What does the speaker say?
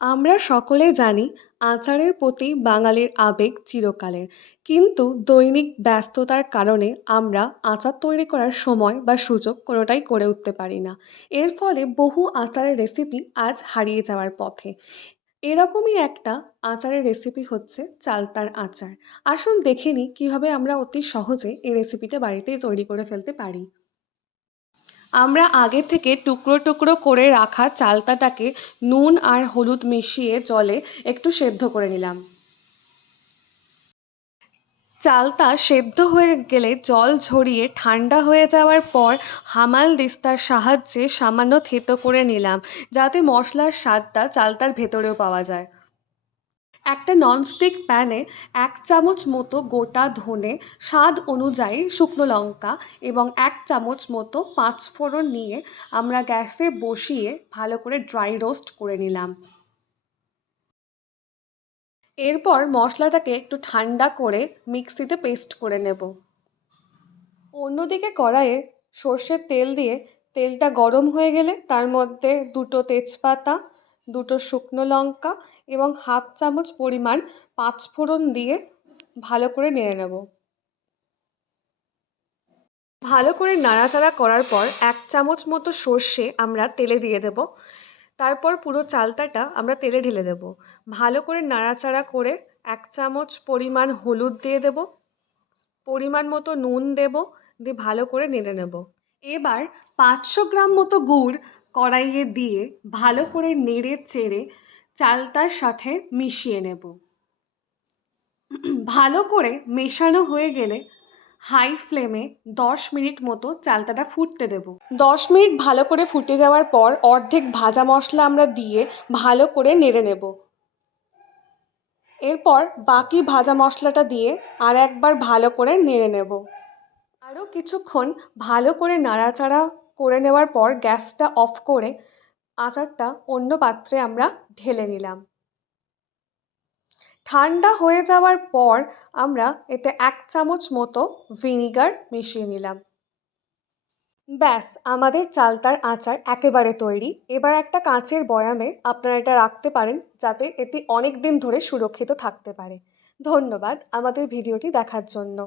আমরা সকলে জানি আচারের প্রতি বাঙালির আবেগ চিরকালের। কিন্তু দৈনিক ব্যস্ততার কারণে আমরা আচার তৈরি করার সময় বা সুযোগ কোনোটাই করে উঠতে পারি না। এর ফলে বহু আচারের রেসিপি আজ হারিয়ে যাওয়ার পথে। এরকমই একটা আচারের রেসিপি হচ্ছে চালতার আচার। আসুন দেখে নিই কীভাবে আমরা অতি সহজে এই রেসিপিটা বাড়িতেই তৈরি করে ফেলতে পারি। আমরা আগে থেকে টুকরো টুকরো করে রাখা চালতাটাকে নুন আর হলুদ মিশিয়ে জলে একটু সেদ্ধ করে নিলাম। চালতা সেদ্ধ হয়ে গেলে জল ঝরিয়ে ঠান্ডা হয়ে যাওয়ার পর হামালদিস্তার সাহায্যে সামান্য থেতো করে নিলাম, যাতে মশলার স্বাদটা চালতার ভেতরেও পাওয়া যায়। একটা ননস্টিক প্যানে 1 চামচ মতো গোটা ধনে, স্বাদ অনুযায়ী শুকনো লঙ্কা এবং 1 চামচ মতো পাঁচফোড়ন নিয়ে আমরা গ্যাসে বসিয়ে ভালো করে ড্রাই রোস্ট করে নিলাম। এরপর মশলাটাকে একটু ঠান্ডা করে মিক্সিতে পেস্ট করে নেব। অন্যদিকে কড়াইয়ে সর্ষের তেল দিয়ে তেলটা গরম হয়ে গেলে তার মধ্যে দুটো তেজপাতা, দুটো শুকনো লঙ্কা এবং 1/2 চামচ পরিমাণ পাঁচফোড়ন দিয়ে ভালো করে নেড়ে নেব। ভালো করে নাড়াচাড়া করার পর 1 চামচ মতো সর্ষে আমরা তেলে দিয়ে দেব। তারপর পুরো চালতাটা আমরা তেলে ঢেলে দেব। ভালো করে নাড়াচাড়া করে 1 চামচ পরিমাণ হলুদ দিয়ে দেব, পরিমাণ মতো নুন দেব, দিয়ে ভালো করে নেড়ে নেব। এবার 500 গ্রাম মতো গুড় কড়াইয়ে দিয়ে ভালো করে নেড়ে চেড়ে চালতার সাথে মিশিয়ে নেব। ভালো করে মেশানো হয়ে গেলে হাই ফ্লেমে 10 মিনিট মতো চালতাটা ফুটতে দেব। 10 মিনিট ভালো করে ফুটে যাওয়ার পর অর্ধেক ভাজা মশলা আমরা দিয়ে ভালো করে নেড়ে নেব। এরপর বাকি ভাজা মশলাটা দিয়ে আর একবার ভালো করে নেড়ে নেব। আরও কিছুক্ষণ ভালো করে নাড়াচাড়া করে নেওয়ার পর গ্যাসটা অফ করে আচারটা অন্য পাত্রে আমরা ঢেলে নিলাম। ঠান্ডা হয়ে যাওয়ার পর আমরা এতে 1 চামচ মতো ভিনিগার মিশিয়ে নিলাম। ব্যাস, আমাদের চালতার আচার একেবারে তৈরি। এবার একটা কাঁচের বয়ামে আপনারা এটা রাখতে পারেন, যাতে এটি অনেক দিন ধরে সুরক্ষিত থাকতে পারে। ধন্যবাদ আমাদের ভিডিওটি দেখার জন্য।